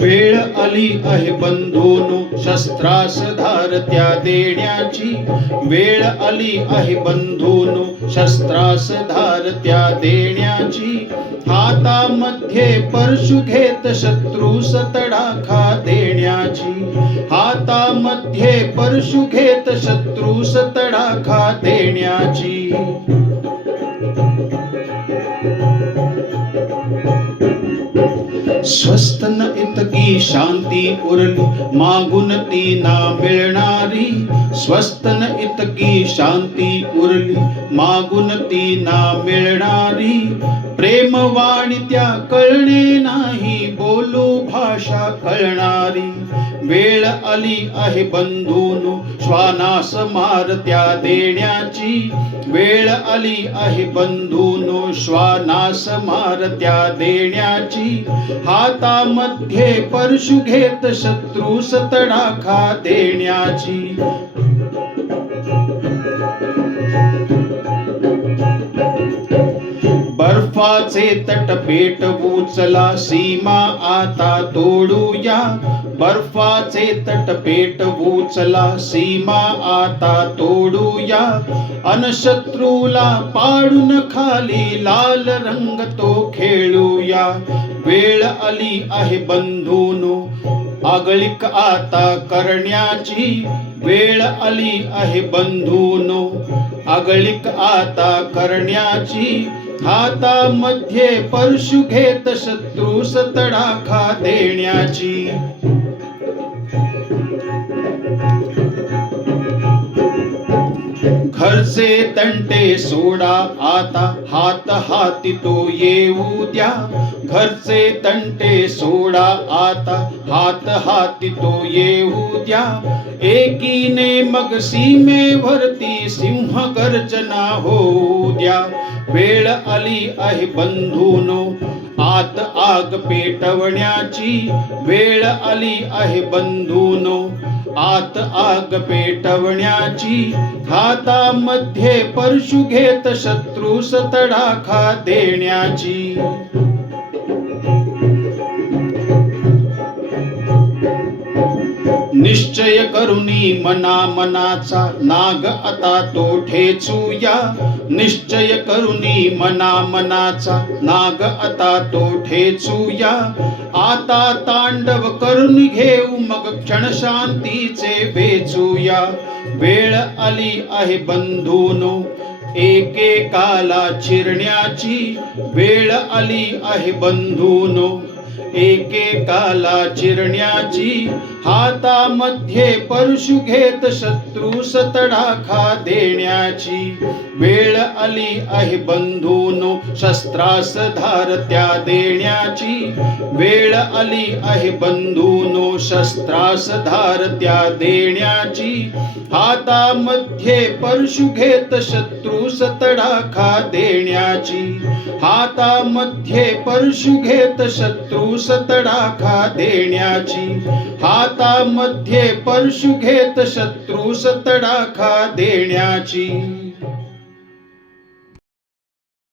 वेळ आली आहे बंधूनो शस्त्रास धार त्या देण्याची. वेळ आली आहे बंधूनो शस्त्रास धार त्या देण्याची. हातामध्ये परशु घेत शत्रूस तडाखा देण्याची. हातामध्ये परशु घेत शत्रूस तडाखा देण्याची. स्वस्त न इतकी शांती उरली मागून ती ना मिळणारी. स्वस्त न इतकी शांती उरली मागून ती ना मिळणारी. प्रेमवाणी त्या कळणे नाही बोलू भाषा कळणारी. वेळ आली आहे बंधूनो श्वानास मार त्या देण्याची. वेळ आली आहे बंधूनो श्वानास मार त्या देण्याची. हातामध्ये परशु घेत शत्रूस तडाखा देण्याची. बर्फाचे तट पेटवू चला सीमा आता तोडूया. बर्फाचे तट पेटवू चला सीमा आता तोडूया. अनशत्रूला पाडून खाली लाल रंग तो खेळूया. वेळ आली आहे बंधूनो आगळिक आता करण्याची. वेळ आली आहे बंधूनो आगळिक आता करण्याची. हातामध्ये परशु घेत शत्रूस तडाखा देण्याची. घरचे तंटे सोडा आता हात हाती तो येऊ द्या. घरचे तंटे सोडा आता हात हाती तो येऊ द्या. एकीने मग सीमेवरती सिंह गर्जना होऊ द्या. वेळ आली आहे बंधूनो आत आग पेटवण्याची. वेळ आली आहे बंधूनो आत आग पेटवण्याची. हातामध्ये परशु घेत शत्रूस तडाखा देण्याची. निश्चय करुनी मना मनाचा नाग आता तो ठेचूया. निश्चय करुनी मना मनाचा नाग आता तो ठेचूया. आता तांडव करून घेऊ मग क्षण शांतीचे वेचूया. वेळ आली आहे बंधूनो एकेकाला चिरण्याची. वेळ आली आहे बंधूनो एकेकाला चिरण्याची. हातामध्ये परशु घेत शत्रूस तडाखा देण्याची. वेळ आली आहे बंधूनो शस्त्रास धार त्या देण्याची. वेळ आली आहे बंधूनो शस्त्रास धार त्या देण्याची. हातामध्ये परशु घेत शत्रूस तडाखा देण्याची. हातामध्ये परशु घेत शत्रूस तडाखा देण्याची. हातामध्ये परशु घेत शत्रूस तडाखा देण्याची.